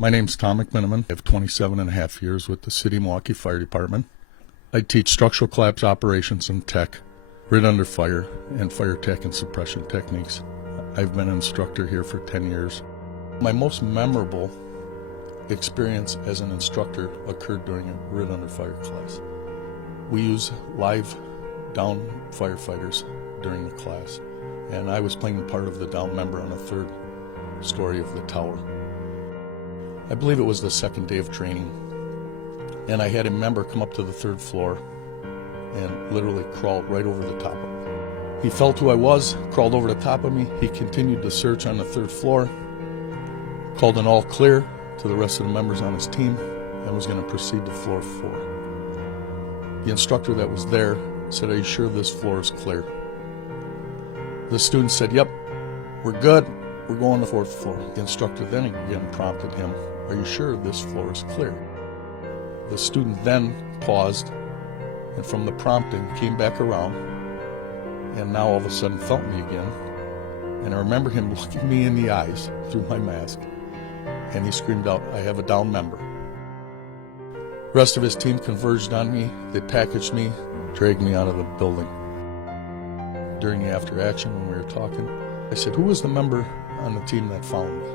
My name's Tom McMiniman. I have 27 and a half years with the City Milwaukee Fire Department. I teach structural collapse operations and tech, RIT under fire, and fire tech and suppression techniques. I've been an instructor here for 10 years. My most memorable experience as an instructor occurred during a RIT under fire class. We use live down firefighters during the class, and I was playing the part of the down member on the third story of the tower. I believe it was the second day of training, and I had a member come up to the third floor and literally crawled right over the top of me. He felt who I was, crawled over the top of me. He continued the search on the third floor, called an all clear to the rest of the members on his team, and was going to proceed to floor 4. The instructor that was there said, "Are you sure this floor is clear?" The student said, "Yep, we're good. We're going to the 4th floor." The instructor then again prompted him, "Are you sure this floor is clear?" The student then paused, and from the prompting came back around, and now all of a sudden felt me again. And I remember him looking me in the eyes through my mask, and he screamed out, "I have a down member." The rest of his team converged on me. They packaged me, dragged me out of the building. During the after action, when we were talking, I said, "Who was the member on the team that found me?"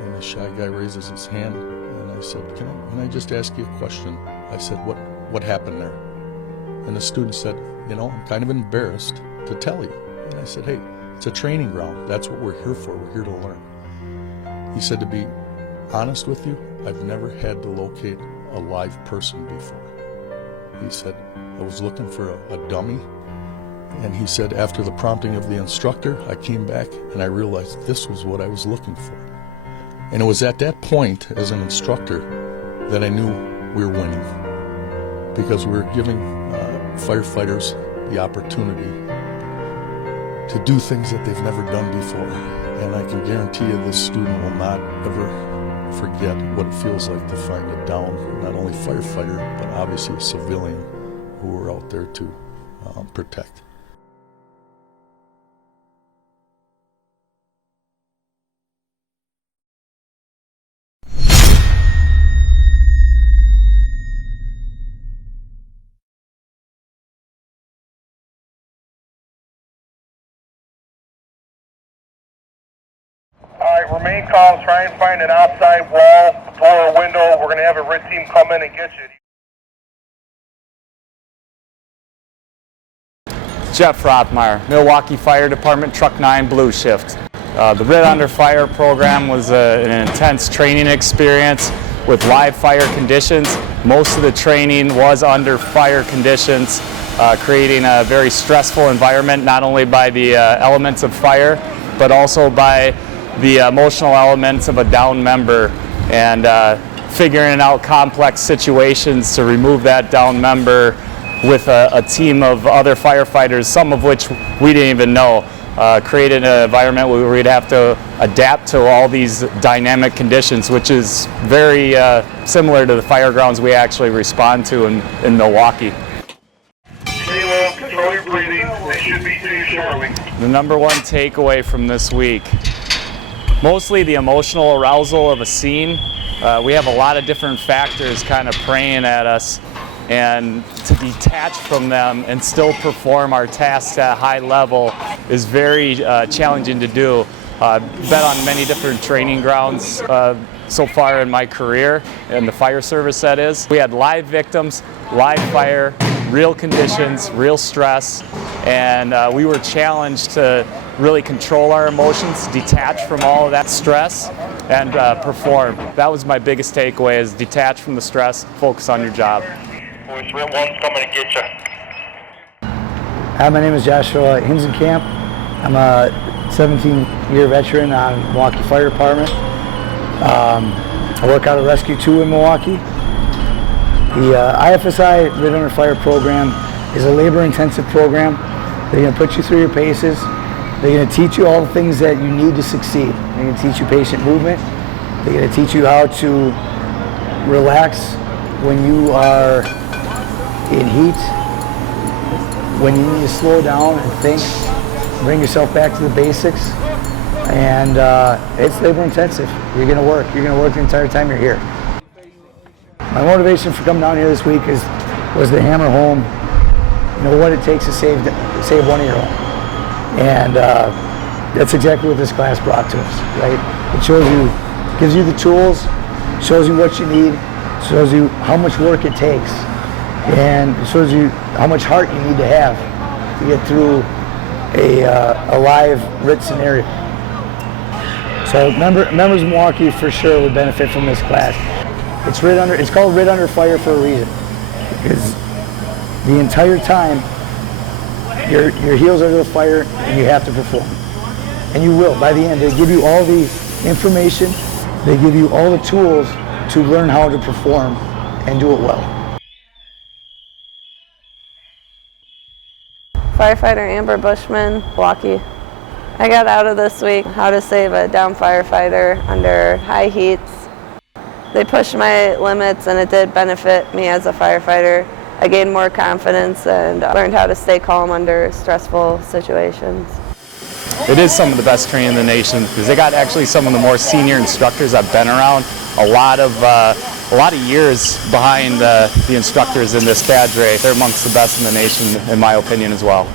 And the shy guy raises his hand, and I said, can I just ask you a question?" I said, what happened there?" And the student said, "I'm kind of embarrassed to tell you." And I said, "Hey, it's a training ground. That's what we're here for. We're here to learn." He said, "To be honest with you, I've never had to locate a live person before." He said, "I was looking for a dummy." And he said, "After the prompting of the instructor, I came back and I realized this was what I was looking for." And it was at that point, as an instructor, that I knew we were winning, because we were giving firefighters the opportunity to do things that they've never done before. And I can guarantee you this student will not ever forget what it feels like to find a down, not only firefighter, but obviously a civilian who we're out there to protect. Alright, remain calm, try and find an outside wall, door, or window. We're going to have a RIT team come in and get you. Jeff Rothmeyer, Milwaukee Fire Department, Truck 9 Blue Shift. The RIT Under Fire program was an intense training experience with live fire conditions. Most of the training was under fire conditions, creating a very stressful environment, not only by the elements of fire, but also by the emotional elements of a down member, and figuring out complex situations to remove that down member with a team of other firefighters, some of which we didn't even know. Created an environment where we'd have to adapt to all these dynamic conditions, which is very similar to the fire grounds we actually respond to in Milwaukee. Stay low, control your breathing. They should be to you shortly. The number one takeaway from this week: mostly the emotional arousal of a scene. We have a lot of different factors kind of preying at us, and to detach from them and still perform our tasks at a high level is very challenging to do. Been on many different training grounds so far in my career, in the fire service that is. We had live victims, live fire, real conditions, real stress, and we were challenged to really control our emotions, detach from all of that stress, and perform. That was my biggest takeaway: is detach from the stress, focus on your job. Boys, RIT 1's coming to get you. Hi, my name is Joshua Hinzenkamp. I'm a 17-year veteran on Milwaukee Fire Department. I work out of Rescue 2 in Milwaukee. The IFSI RIT Under Fire program is a labor-intensive program. They're going to put you through your paces. They're going to teach you all the things that you need to succeed. They're going to teach you patient movement. They're going to teach you how to relax when you are in heat, when you need to slow down and think, bring yourself back to the basics. and it's labor intensive. You're going to work the entire time you're here. My motivation for coming down here this week was to hammer home, what it takes to save one of your own. And that's exactly what this class brought to us, right? It shows you, gives you the tools, shows you what you need, shows you how much work it takes, and it shows you how much heart you need to have to get through a live RIT scenario. So members of Milwaukee for sure would benefit from this class. It's called RIT Under Fire for a reason, because the entire time your heels are to the fire and you have to perform. And you will. By the end, they give you all the information, they give you all the tools to learn how to perform and do it well. Firefighter Amber Bushman, Milwaukee. I got out of this week how to save a down firefighter under high heats. They pushed my limits and it did benefit me as a firefighter. I gained more confidence and learned how to stay calm under stressful situations. It is some of the best training in the nation because they got actually some of the more senior instructors I've been around. A lot of years behind the instructors in this cadre. They're amongst the best in the nation, in my opinion, as well.